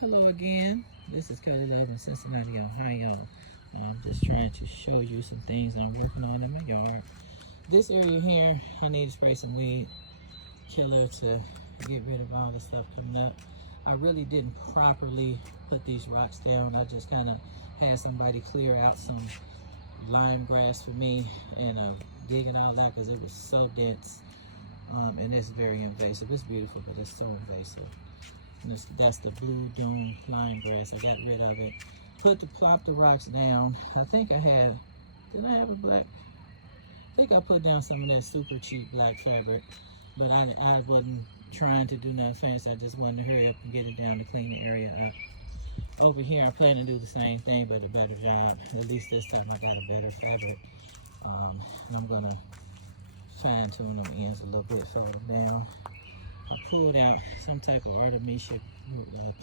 Hello again. This is Kelly Love in Cincinnati, Ohio. And I'm just trying to show you some things I'm working on in my yard. This area here, I need to spray some weed killer to get rid of all the stuff coming up. I really didn't properly put these rocks down. I just kind of had somebody clear out some lime grass for me and dig it all out because it was so dense. And it's very invasive. It's beautiful, but it's so invasive. And that's the blue dome lime grass. I got rid of it. Plop the rocks down. I think I had, did I have a black? I think I put down some of that super cheap black fabric, but I wasn't trying to do nothing fancy. I just wanted to hurry up and get it down to clean the area up. Over here, I plan to do the same thing, but a better job. At least this time I got a better fabric. And I'm gonna fine tune them ends a little bit further down. I pulled out some type of Artemisia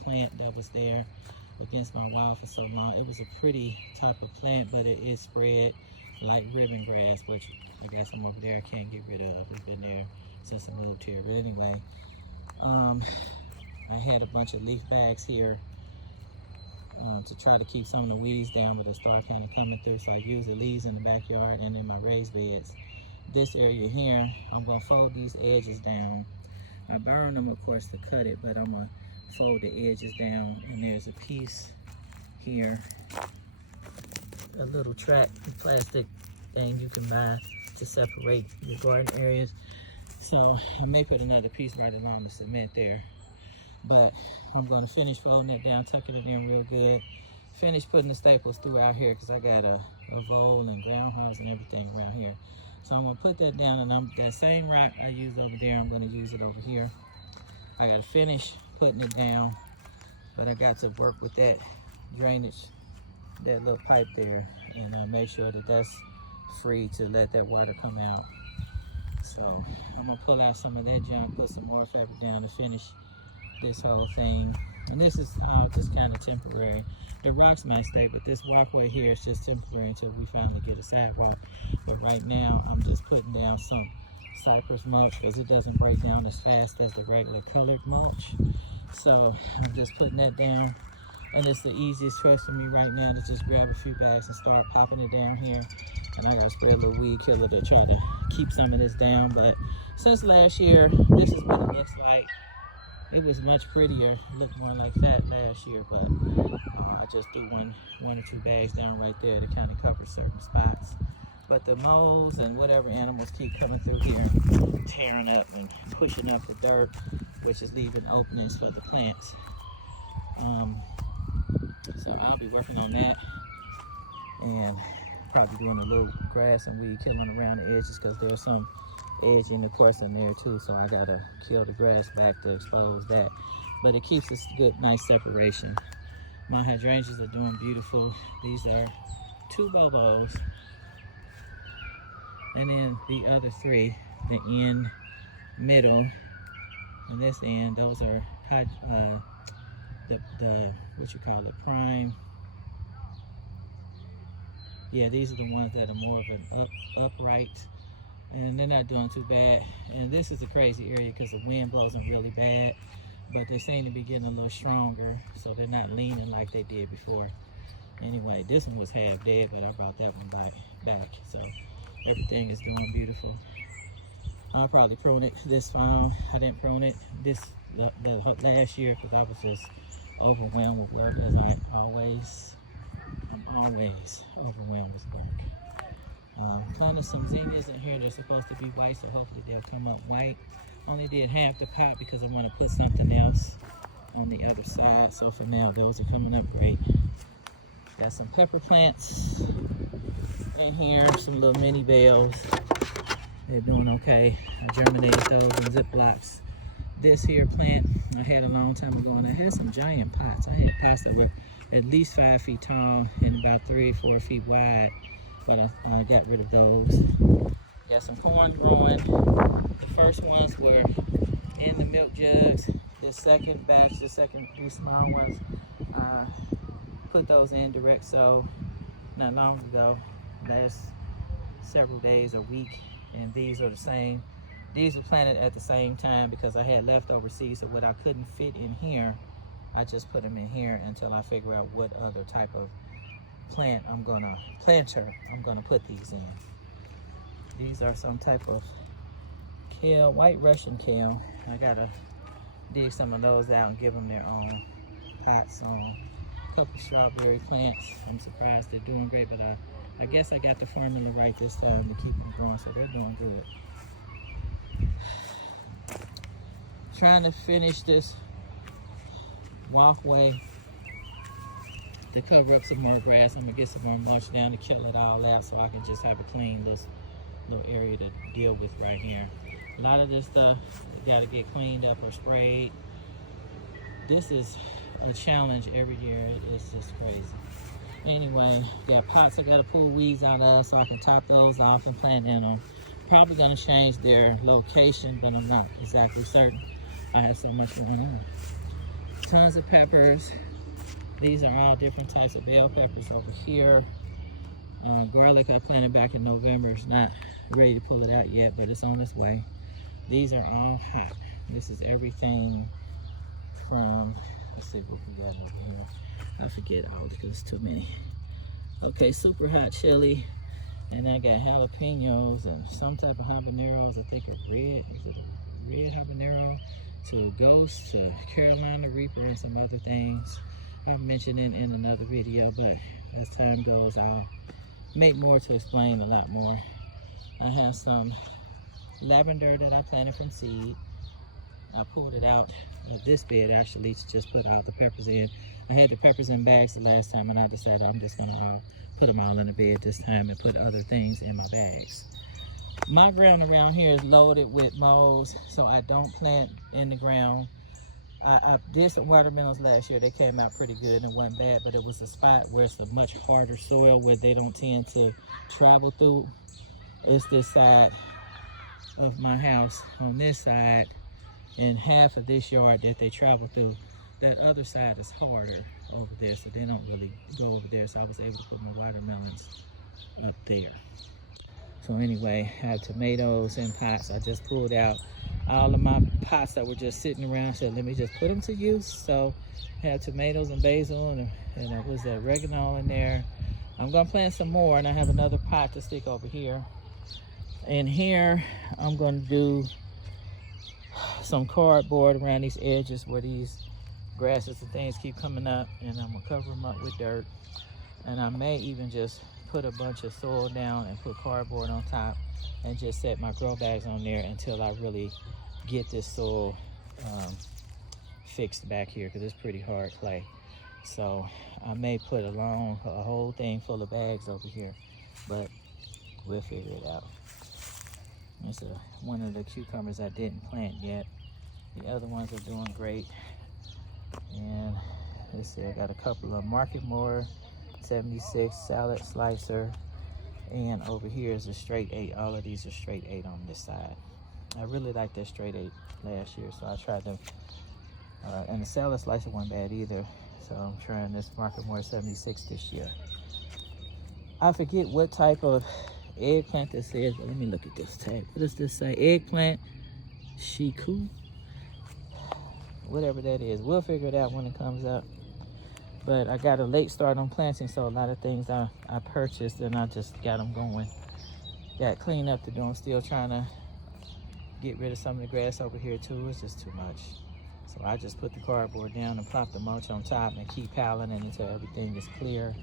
plant that was there against my wall for so long. It was a pretty type of plant, but it is spread like ribbon grass, which I got some over there I can't get rid of. It's been there since I moved here. But anyway, I had a bunch of leaf bags here to try to keep some of the weeds down, but they start kind of coming through. So I use the leaves in the backyard and in my raised beds. This area here, I'm gonna fold these edges down. I burned them, of course, to cut it, but I'm gonna fold the edges down, and there's a piece here, a little track plastic thing you can buy to separate your garden areas. So I may put another piece right along the cement there, but I'm gonna finish folding it down, tucking it in real good, finish putting the staples throughout here because I got a vole and groundhogs and everything around here. So I'm gonna put that down, and that same rock I used over there, I'm gonna use it over here. I gotta finish putting it down, but I got to work with that drainage, that little pipe there, and make sure that that's free to let that water come out. So I'm gonna pull out some of that junk, put some more fabric down to finish this whole thing. And this is just kind of temporary. The rocks might stay, but this walkway here is just temporary until we finally get a sidewalk. But right now, I'm just putting down some cypress mulch because it doesn't break down as fast as the regular colored mulch. So I'm just putting that down. And it's the easiest choice for me right now to just grab a few bags and start popping it down here. And I gotta spray a little weed killer to try to keep some of this down. But since last year, this is what it looks like. It was much prettier, looked more like that last year, but I just threw one or two bags down right there to kind of cover certain spots. But the moles and whatever animals keep coming through here, tearing up and pushing up the dirt, which is leaving openings for the plants. So I'll be working on that and probably doing a little grass and weed killing around the edges because there's some edge in the course in there too, so I gotta kill the grass back to expose that. But it keeps us good, nice separation. My hydrangeas are doing beautiful. These are 2 bobos, and then the other 3, the end, middle, and this end, those are the what you call it, prime. Yeah, these are the ones that are more of an upright. And they're not doing too bad. And this is a crazy area because the wind blows them really bad, but they seem to be getting a little stronger, so they're not leaning like they did before. Anyway, this one was half dead, but I brought that one back. So everything is doing beautiful. I'll probably prune it this fall. I didn't prune it the last year because I was just overwhelmed with work, as I always. I'm always overwhelmed with work. Planted some zinnias in here. They're supposed to be white, so hopefully they'll come up white. Only did half the pot because I want to put something else on the other side. So for now, those are coming up great. Got some pepper plants in here, some little mini bells. They're doing okay. I germinated those in Ziplocs. This here plant I had a long time ago, and I had some giant pots. I had pots that were at least 5 feet tall and about 3 or 4 feet wide. But I got rid of those. Got some corn growing. The first ones were in the milk jugs. The second batch, these small ones, put those in direct sow not long ago, last several days or week, and these are the same. These were planted at the same time because I had leftover seeds, so what I couldn't fit in here, I just put them in here until I figure out what other type of planter I'm gonna put these in. These are some type of kale, white Russian kale. I gotta dig some of those out and give them their own pots. A couple strawberry plants. I'm surprised they're doing great, but I guess I got the formula right this time to keep them growing, so they're doing good. Trying to finish this walkway to cover up some more grass. I'm gonna get some more mulch down to kill it all out so I can just have a clean little area to deal with right here. A lot of this stuff got to get cleaned up or sprayed. This is a challenge every year. It's just crazy. Anyway, got pots I got to pull weeds out of so I can top those off and plant in them. Probably going to change their location, but I'm not exactly certain. I have so much going on. Tons of peppers. These are all different types of bell peppers over here. Garlic I planted back in November. It's not ready to pull it out yet, but it's on its way. These are all hot. This is everything from, let's see what we got over here. I forget all because it's too many. Okay, super hot chili. And I got jalapenos and some type of habaneros. I think a red, is it a red habanero? To Ghost, to Carolina Reaper, and some other things. I've mentioned it in another video, but as time goes, I'll make more to explain a lot more. I have some lavender that I planted from seed. I pulled it out of this bed actually to just put all the peppers in. I had the peppers in bags the last time, and I decided I'm just gonna put them all in the bed this time and put other things in my bags. My ground around here is loaded with moles, so I don't plant in the ground. I did some watermelons last year. They came out pretty good and wasn't bad, but it was a spot where it's a much harder soil where they don't tend to travel through. It's this side of my house on this side and half of this yard that they travel through. That other side is harder over there, so they don't really go over there. So I was able to put my watermelons up there. So anyway, I have tomatoes in pots. I just pulled out all of my pots that were just sitting around. Said, let me just put them to use. So I have tomatoes and basil and what was that, oregano in there. I'm gonna plant some more, and I have another pot to stick over here. And here, I'm gonna do some cardboard around these edges where these grasses and things keep coming up, and I'm gonna cover them up with dirt. And I may even just put a bunch of soil down and put cardboard on top and just set my grow bags on there until I really get this soil fixed back here, because it's pretty hard clay. So I may put a whole thing full of bags over here, but we'll figure it out. It's one of the cucumbers I didn't plant yet. The other ones are doing great. And let's see, I got a couple of Market More 76 salad slicer, and over here is a straight 8. All of these are straight 8 on this side. I really liked that straight 8 last year, so I tried them. And the salad slicer wasn't bad either, so I'm trying this Market More 76 this year. I forget what type of eggplant this is, but let me look at this tag. What does this say? Eggplant shiku, whatever that is. We'll figure it out when it comes up. But I got a late start on planting, so a lot of things I purchased and I just got them going. Got clean up to do. I'm still trying to get rid of some of the grass over here too. It's just too much. So I just put the cardboard down and plop the mulch on top and keep piling it until everything is clear.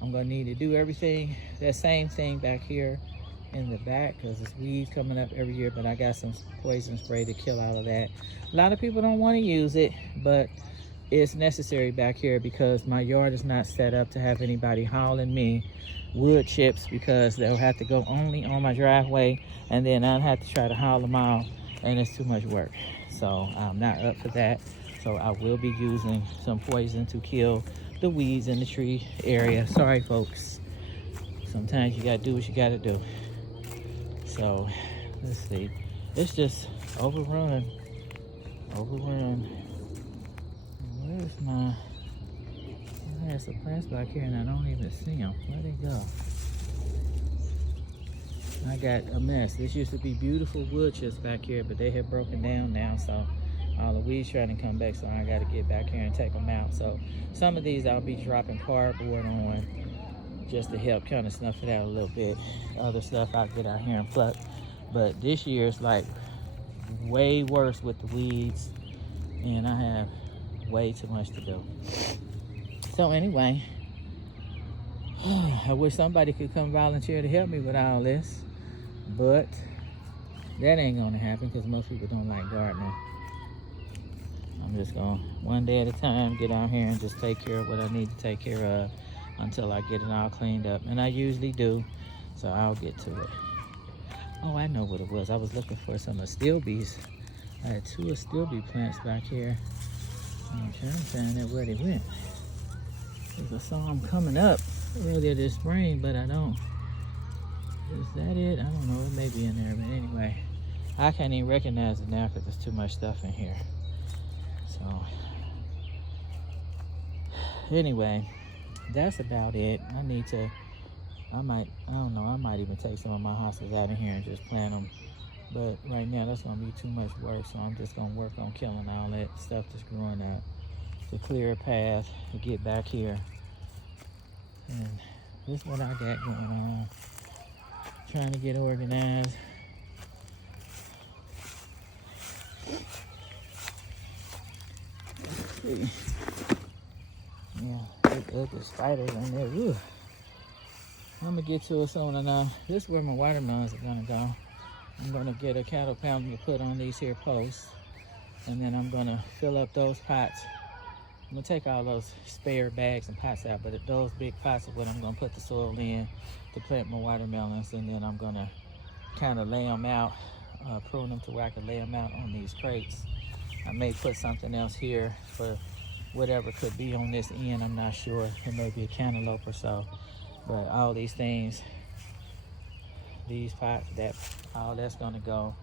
I'm gonna need to do everything, that same thing back here in the back, because there's weeds coming up every year, but I got some poison spray to kill all of that. A lot of people don't want to use it, but it's necessary back here because my yard is not set up to have anybody hauling me wood chips, because they'll have to go only on my driveway, and then I'll have to try to haul them all, and it's too much work. So I'm not up for that. So I will be using some poison to kill the weeds in the tree area. Sorry folks, sometimes you gotta do what you gotta do. So let's see, it's just overrun. Where's my, I had some plants back here and I don't even see them. Where'd they go? I got a mess. This used to be beautiful wood chips back here, but they have broken down now, so all the weeds trying to come back, so I got to get back here and take them out. So some of these I'll be dropping cardboard on just to help kind of snuff it out a little bit. Other stuff I'll get out here and pluck. But this year it's like way worse with the weeds, and I have way too much to do. So anyway, I wish somebody could come volunteer to help me with all this, but that ain't gonna happen because most people don't like gardening. I'm just gonna, one day at a time, get out here and just take care of what I need to take care of until I get it all cleaned up. And I usually do, so I'll get to it. Oh, I know what it was. I was looking for some astilbes. I had 2 astilbe plants back here. I'm trying to find out where they went. Because I saw them coming up earlier this spring, but I don't. Is that it? I don't know. It may be in there, but anyway. I can't even recognize it now because there's too much stuff in here. So, anyway, that's about it. I need to, I don't know, I might even take some of my hostas out in here and just plant them. But right now, that's going to be too much work, so I'm just going to work on killing all that stuff that's growing out to clear a path to get back here. And this is what I got going on. Trying to get organized. Let's see. Yeah, the spiders in there. Ooh. I'm gonna get to it soon enough. This is where my watermelons are gonna go. I'm gonna get a cattle pounder to put on these here posts, and then I'm gonna fill up those pots. I'm gonna take all those spare bags and pots out, but those big pots are what I'm gonna put the soil in to plant my watermelons, and then I'm gonna kind of lay them out, prune them to where I can lay them out on these crates. I may put something else here for whatever could be on this end. I'm not sure. It may be a cantaloupe or so, but all these things, these pots, all that's gonna go.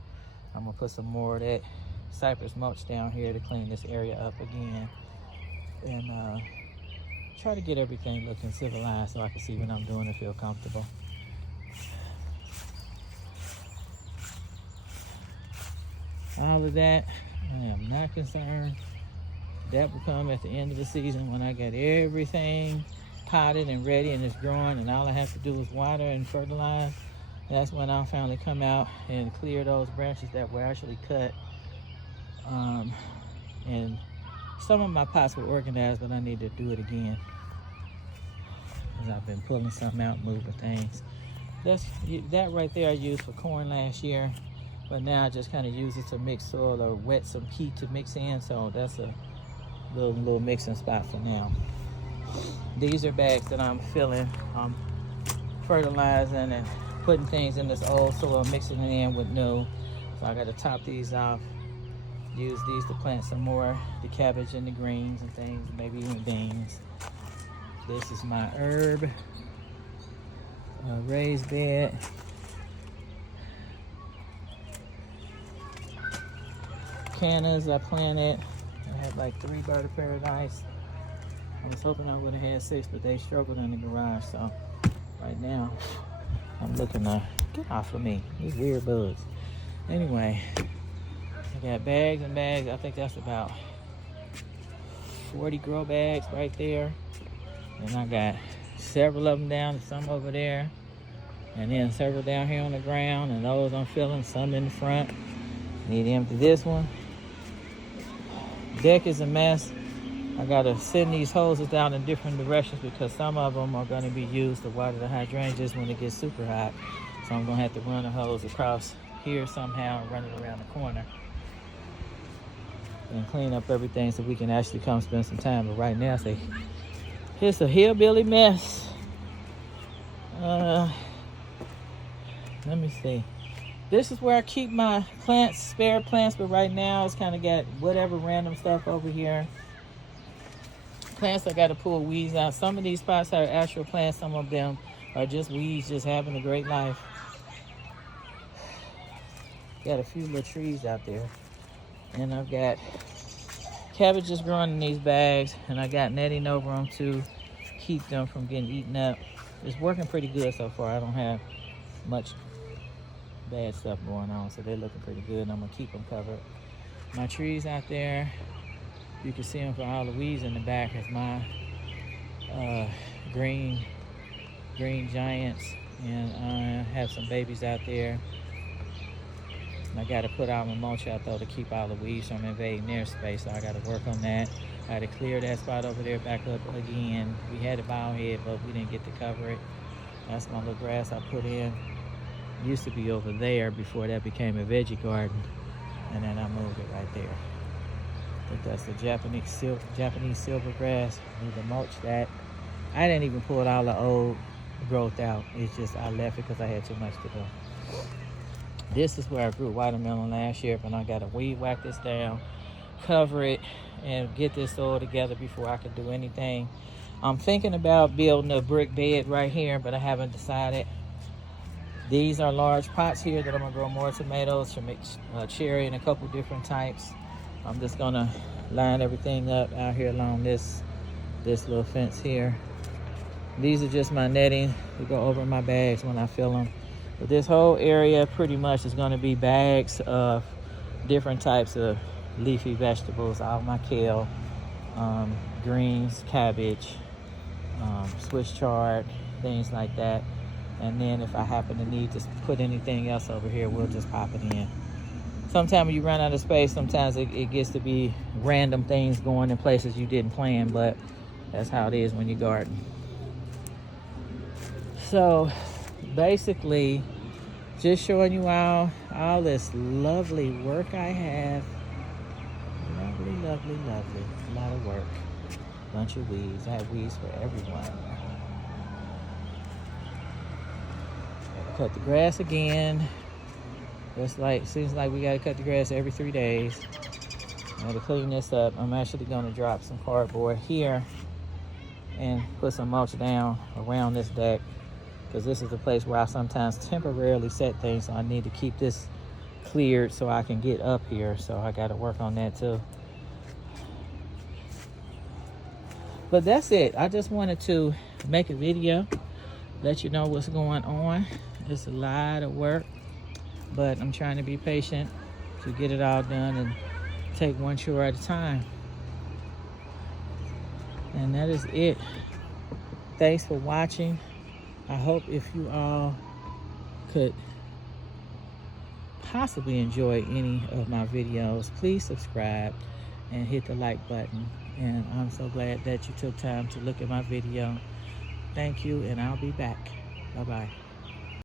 I'm gonna put some more of that cypress mulch down here to clean this area up again, and try to get everything looking civilized so I can see what I'm doing and feel comfortable. All of that, I am not concerned. That will come at the end of the season when I got everything potted and ready and it's growing, and all I have to do is water and fertilize. That's when I'll finally come out and clear those branches that were actually cut. And some of my pots were organized, but I need to do it again, because I've been pulling something out, moving things. That right there I used for corn last year, but now I just kind of use it to mix soil or wet some peat to mix in, so that's a little mixing spot for now. These are bags that I'm filling, fertilizing and putting things in this old soil, mixing it in with new. So I got to top these off, use these to plant some more, the cabbage and the greens and things, maybe even beans. This is my herb raised bed. Cannas I planted. I had like 3 bird of paradise. I was hoping I would have had 6, but they struggled in the garage. So right now I'm looking to get off of me. These weird bugs. Anyway, I got bags and bags. I think that's about 40 grow bags right there. And I got several of them down, some over there, and then several down here on the ground. And those I'm filling, some in the front. Need to empty this one. Deck is a mess. I gotta send these hoses down in different directions because some of them are gonna be used to water the hydrangeas when it gets super hot. So I'm gonna have to run a hose across here somehow and run it around the corner and clean up everything so we can actually come spend some time. But right now it's a hillbilly mess. Let me see. This is where I keep my plants, spare plants, but right now it's kind of got whatever random stuff over here. Plants I got to pull weeds out. Some of these spots are actual plants, some of them are just weeds, just having a great life. Got a few little trees out there. And I've got cabbages growing in these bags, and I got netting over them to keep them from getting eaten up. It's working pretty good so far. I don't have much bad stuff going on, so they're looking pretty good, and I'm gonna keep them covered. my trees out there. You can see them for all the weeds in the back. Is my green giants, and I have some babies out there. And I got to put all my mulch out though to keep all the weeds from invading their space. So I got to work on that. I had to clear that spot over there back up again. We had a bow head, but we didn't get to cover it. That's my little grass I put in. It used to be over there before that became a veggie garden, and then I moved it right there. I think that's the Japanese silver grass. Need to mulch that. I didn't even pull all the old growth out. It's just I left it because I had too much to do. This is where I grew watermelon last year, but I got to weed whack this down, cover it, and get this soil together before I can do anything. I'm thinking about building a brick bed right here, but I haven't decided. These are large pots here that I'm gonna grow more tomatoes, cherry, and a couple different types. I'm just gonna line everything up out here along this little fence here. These are just my netting to go over my bags when I fill them. But this whole area pretty much is gonna be bags of different types of leafy vegetables, all my kale, greens, cabbage, Swiss chard, things like that. And then if I happen to need to put anything else over here, we'll just pop it in. Sometimes when you run out of space, sometimes it gets to be random things going in places you didn't plan, but that's how it is when you garden. So basically, just showing you all this lovely work I have. Lovely, lovely, lovely. A lot of work. Bunch of weeds. I have weeds for everyone. Cut the grass again. Seems like we gotta cut the grass every 3 days. Now to clean this up, I'm actually gonna drop some cardboard here and put some mulch down around this deck, because this is the place where I sometimes temporarily set things, so I need to keep this cleared so I can get up here. So I gotta work on that too. But that's it. I just wanted to make a video, let you know what's going on. It's a lot of work, but I'm trying to be patient to get it all done and take one chore at a time. And that is it. Thanks for watching. I hope if you all could possibly enjoy any of my videos, please subscribe and hit the like button. And I'm so glad that you took time to look at my video. Thank you, and I'll be back. Bye-bye.